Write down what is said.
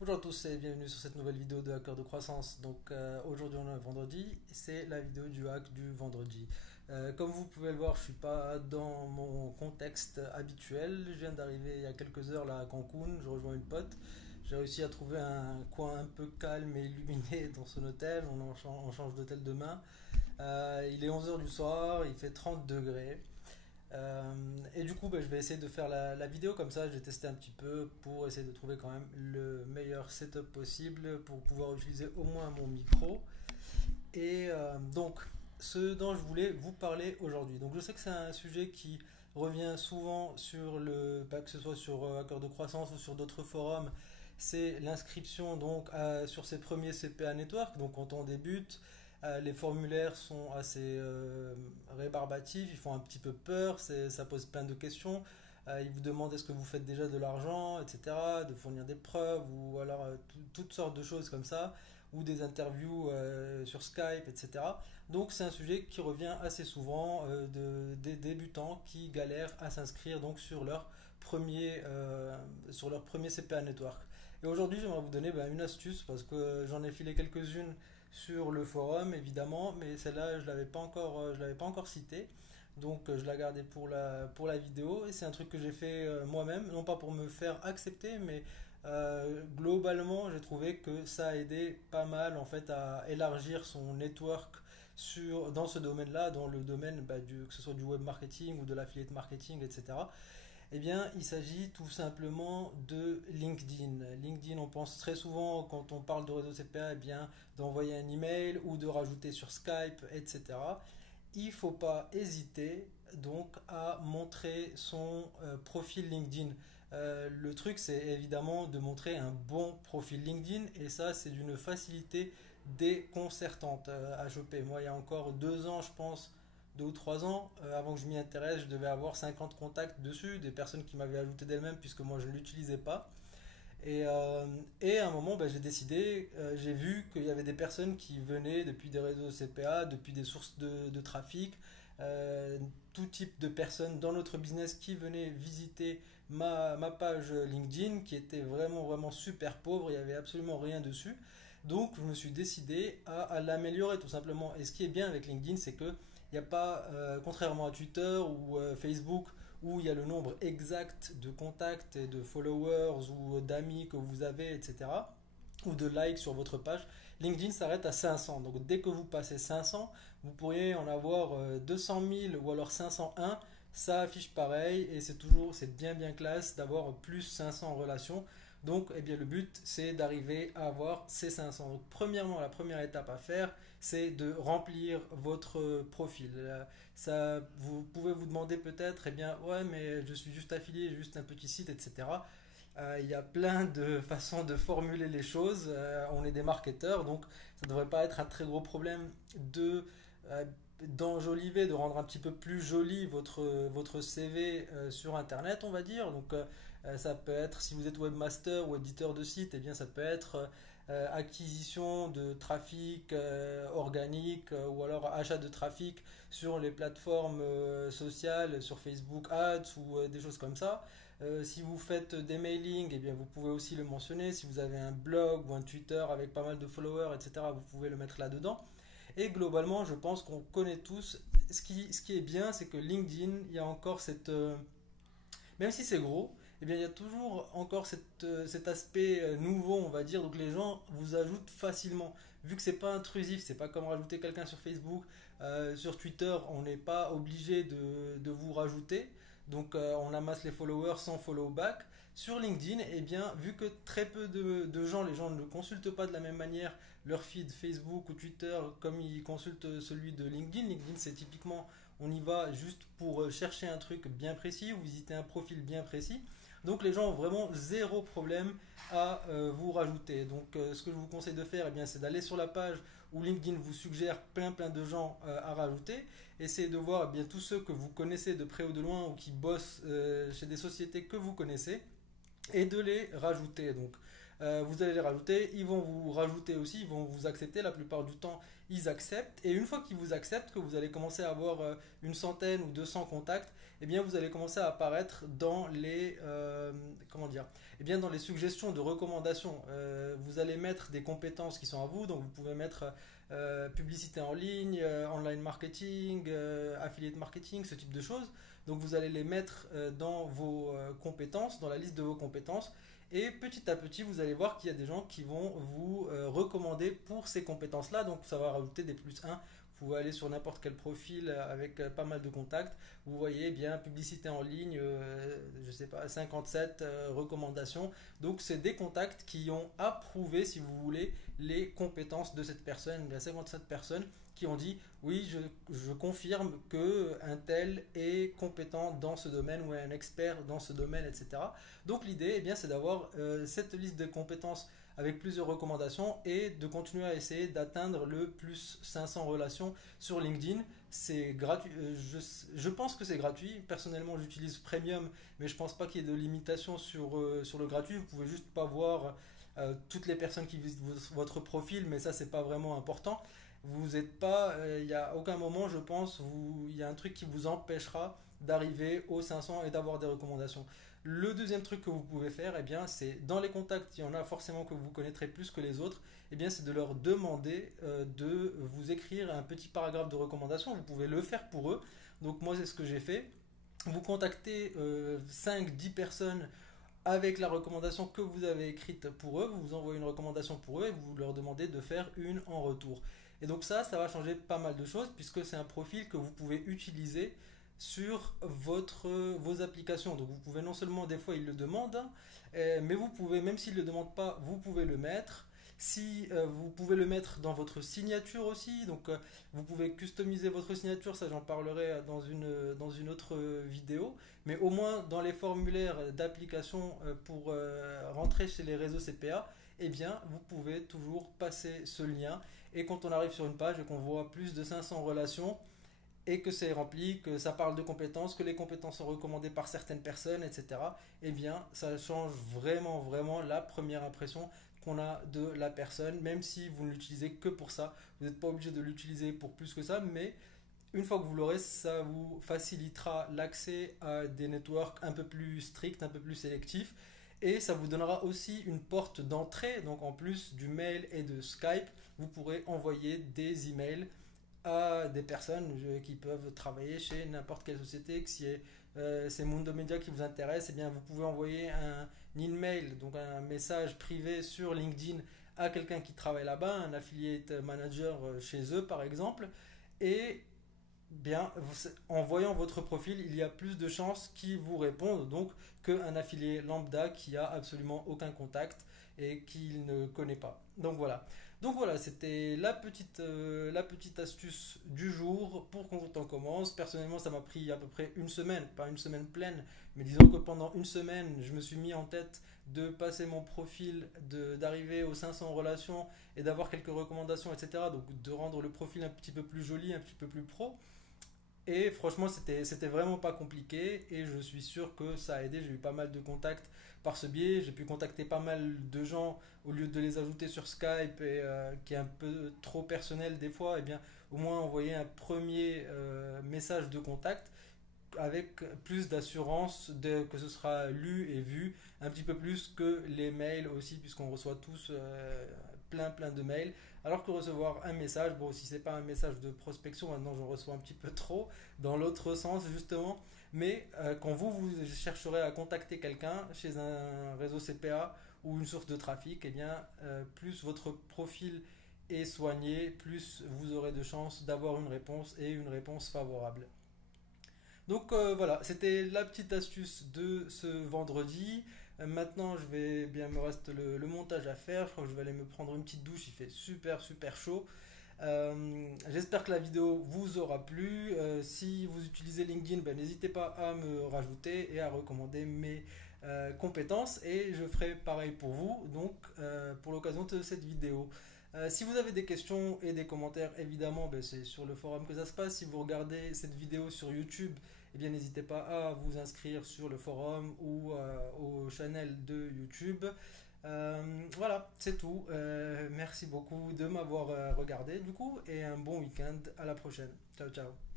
Bonjour à tous et bienvenue sur cette nouvelle vidéo de Hacker de croissance. Aujourd'hui on est vendredi, c'est la vidéo du hack du vendredi. Comme vous pouvez le voir, je suis pas dans mon contexte habituel. Je viens d'arriver il y a quelques heures là à Cancun, je rejoins une pote. J'ai réussi à trouver un coin un peu calme et illuminé dans son hôtel. On change d'hôtel demain. Il est 11 heures du soir, il fait 30 degrés. Et du coup, je vais essayer de faire la vidéo comme ça. J'ai testé un petit peu pour essayer de trouver quand même le meilleur setup possible pour pouvoir utiliser au moins mon micro. Ce dont je voulais vous parler aujourd'hui. Donc, je sais que c'est un sujet qui revient souvent que ce soit sur Hacker de croissance ou sur d'autres forums. C'est l'inscription sur ces premiers CPA Network. Donc, quand on débute, les formulaires sont assez rébarbatifs, ils font un petit peu peur, ça pose plein de questions. Ils vous demandent est-ce que vous faites déjà de l'argent, etc., de fournir des preuves ou alors toutes sortes de choses comme ça, ou des interviews sur Skype, etc. Donc c'est un sujet qui revient assez souvent des débutants qui galèrent à s'inscrire donc sur leur premier CPA Network. Et aujourd'hui j'aimerais vous donner une astuce parce que j'en ai filé quelques-unes sur le forum évidemment, mais celle-là je l'avais pas encore citée. Je la gardais pour la vidéo et c'est un truc que j'ai fait moi-même, non pas pour me faire accepter, mais globalement j'ai trouvé que ça a aidé pas mal en fait à élargir son network dans ce domaine-là, dans le domaine que ce soit du web marketing ou de l'affiliate marketing, etc. Eh bien, il s'agit tout simplement de LinkedIn. LinkedIn, on pense très souvent, quand on parle de réseau CPA, eh bien, d'envoyer un email ou de rajouter sur Skype, etc. Il ne faut pas hésiter donc à montrer son profil LinkedIn. Le truc, c'est évidemment de montrer un bon profil LinkedIn et ça, c'est d'une facilité déconcertante à choper. Moi, il y a encore 2 ans, je pense, 2 ou 3 ans, avant que je m'y intéresse, je devais avoir 50 contacts dessus, des personnes qui m'avaient ajouté d'elles-mêmes puisque moi je ne l'utilisais pas. Et à un moment, j'ai vu qu'il y avait des personnes qui venaient depuis des réseaux CPA, depuis des sources de trafic, euh, tout type de personnes dans notre business qui venaient visiter ma page LinkedIn, qui était vraiment, vraiment super pauvre, il n'y avait absolument rien dessus. Donc, je me suis décidé à l'améliorer tout simplement. Et ce qui est bien avec LinkedIn, c'est que il n'y a pas, contrairement à Twitter ou Facebook, où il y a le nombre exact de contacts et de followers ou d'amis que vous avez, etc., ou de likes sur votre page, LinkedIn s'arrête à 500. Donc dès que vous passez 500, vous pourriez en avoir 200 000 ou alors 501. Ça affiche pareil et c'est bien bien classe d'avoir plus 500 en relation. Donc eh bien, le but c'est d'arriver à avoir ces 500. Donc premièrement, la première étape à faire, c'est de remplir votre profil. Vous pouvez vous demander peut-être, eh bien, ouais, mais je suis juste affilié, juste un petit site, etc. Il y a plein de façons de formuler les choses. On est des marketeurs, donc ça ne devrait pas être un très gros problème euh, d'enjoliver, de rendre un petit peu plus joli votre CV sur Internet, on va dire. Ça peut être, si vous êtes webmaster ou éditeur de site, eh bien, ça peut être acquisition de trafic organique ou alors achat de trafic sur les plateformes sociales, sur Facebook Ads ou des choses comme ça. Si vous faites des mailings, eh bien, vous pouvez aussi le mentionner. Si vous avez un blog ou un Twitter avec pas mal de followers, etc., vous pouvez le mettre là-dedans. Et globalement, je pense qu'on connaît tous. Ce qui est bien, c'est que LinkedIn, il y a encore même si c'est gros, eh bien, il y a toujours encore cet aspect nouveau, on va dire. Donc les gens vous ajoutent facilement. Vu que c'est pas intrusif, c'est pas comme rajouter quelqu'un sur Facebook, sur Twitter, on n'est pas obligé de vous rajouter. On amasse les followers sans follow back. Sur LinkedIn, eh bien, vu que très peu de gens, les gens ne consultent pas de la même manière leur feed Facebook ou Twitter comme ils consultent celui de LinkedIn. LinkedIn, c'est typiquement, on y va juste pour chercher un truc bien précis ou visiter un profil bien précis. Donc les gens ont vraiment zéro problème à vous rajouter. Ce que je vous conseille de faire, eh bien, c'est d'aller sur la page où LinkedIn vous suggère plein de gens à rajouter. Essayez de voir eh bien, tous ceux que vous connaissez de près ou de loin ou qui bossent chez des sociétés que vous connaissez et de les rajouter. Vous allez les rajouter, ils vont vous rajouter aussi, ils vont vous accepter. La plupart du temps, ils acceptent. Et une fois qu'ils vous acceptent, que vous allez commencer à avoir une centaine ou 200 contacts, eh bien, vous allez commencer à apparaître dans comment dire, eh bien dans les suggestions de recommandations, vous allez mettre des compétences qui sont à vous, donc vous pouvez mettre publicité en ligne, online marketing, affiliate marketing, ce type de choses. Donc vous allez les mettre dans vos compétences, dans la liste de vos compétences. Et petit à petit, vous allez voir qu'il y a des gens qui vont vous recommander pour ces compétences-là. Donc ça va rajouter des plus 1. Vous pouvez aller sur n'importe quel profil avec pas mal de contacts. Vous voyez eh bien publicité en ligne, je sais pas, 57 recommandations. Donc c'est des contacts qui ont approuvé, si vous voulez, les compétences de cette personne. Il y a 57 personnes qui ont dit oui, je confirme que un tel est compétent dans ce domaine ou est un expert dans ce domaine, etc. Donc l'idée, eh bien, c'est d'avoir cette liste de compétences avec plusieurs recommandations et de continuer à essayer d'atteindre le plus 500 relations sur LinkedIn. C'est gratuit. Je pense que c'est gratuit. Personnellement, j'utilise Premium, mais je pense pas qu'il y ait de limitation sur le gratuit. Vous pouvez juste pas voir toutes les personnes qui visitent votre profil, mais ça, c'est pas vraiment important. Vous n'êtes pas, il n'y a aucun moment, je pense, il y a un truc qui vous empêchera d'arriver aux 500 et d'avoir des recommandations. Le deuxième truc que vous pouvez faire, eh bien, c'est dans les contacts, il y en a forcément que vous connaîtrez plus que les autres, eh bien, c'est de leur demander de vous écrire un petit paragraphe de recommandation. Vous pouvez le faire pour eux. Donc moi, c'est ce que j'ai fait. Vous contactez 5-10 personnes avec la recommandation que vous avez écrite pour eux, vous vous envoyez une recommandation pour eux et vous leur demandez de faire une en retour. Et donc ça va changer pas mal de choses puisque c'est un profil que vous pouvez utiliser sur vos applications. Donc vous pouvez non seulement, des fois ils le demandent, hein, mais vous pouvez, même s'ils ne le demandent pas, vous pouvez le mettre. Si vous pouvez le mettre dans votre signature aussi, donc vous pouvez customiser votre signature, ça j'en parlerai dans une autre vidéo, mais au moins dans les formulaires d'application pour rentrer chez les réseaux CPA, eh bien vous pouvez toujours passer ce lien et quand on arrive sur une page et qu'on voit plus de 500 relations, et que c'est rempli, que ça parle de compétences, que les compétences sont recommandées par certaines personnes, etc., eh bien, ça change vraiment, vraiment la première impression qu'on a de la personne, même si vous ne l'utilisez que pour ça. Vous n'êtes pas obligé de l'utiliser pour plus que ça, mais une fois que vous l'aurez, ça vous facilitera l'accès à des networks un peu plus stricts, un peu plus sélectifs, et ça vous donnera aussi une porte d'entrée, donc en plus du mail et de Skype, vous pourrez envoyer des emails à des personnes qui peuvent travailler chez n'importe quelle société, que si c'est Mundo Media qui vous intéresse, eh bien vous pouvez envoyer un email, donc un message privé sur LinkedIn à quelqu'un qui travaille là-bas, un affiliate manager chez eux par exemple, et bien en voyant votre profil, il y a plus de chances qu'ils vous répondent donc qu'un affilié lambda qui a absolument aucun contact et qu'il ne connaît pas. Donc voilà, c'était la petite astuce du jour pour qu'on en commence. Personnellement, ça m'a pris à peu près une semaine, pas une semaine pleine, mais disons que pendant une semaine, je me suis mis en tête de passer mon profil, d'arriver aux 500 relations et d'avoir quelques recommandations, etc. Donc de rendre le profil un petit peu plus joli, un petit peu plus pro. Et franchement, c'était vraiment pas compliqué et je suis sûr que ça a aidé. J'ai eu pas mal de contacts par ce biais. J'ai pu contacter pas mal de gens au lieu de les ajouter sur Skype et qui est un peu trop personnel des fois. Et bien, au moins envoyer un premier message de contact avec plus d'assurance que ce sera lu et vu un petit peu plus que les mails aussi puisqu'on reçoit tous plein de mails alors que recevoir un message, bon si c'est pas un message de prospection, maintenant j'en reçois un petit peu trop dans l'autre sens justement, mais quand vous chercherez à contacter quelqu'un chez un réseau CPA ou une source de trafic, eh bien plus votre profil est soigné, plus vous aurez de chances d'avoir une réponse et une réponse favorable. Donc voilà, c'était la petite astuce de ce vendredi. Maintenant, me reste le montage à faire. Je crois que je vais aller me prendre une petite douche. Il fait super chaud. J'espère que la vidéo vous aura plu. Si vous utilisez LinkedIn, ben, n'hésitez pas à me rajouter et à recommander mes compétences. Et je ferai pareil pour vous, donc pour l'occasion de cette vidéo. Si vous avez des questions et des commentaires, évidemment, ben, c'est sur le forum que ça se passe. Si vous regardez cette vidéo sur YouTube, eh bien, n'hésitez pas à vous inscrire sur le forum ou au channel de YouTube. Voilà, c'est tout. Merci beaucoup de m'avoir regardé du coup et un bon week-end. À la prochaine. Ciao, ciao.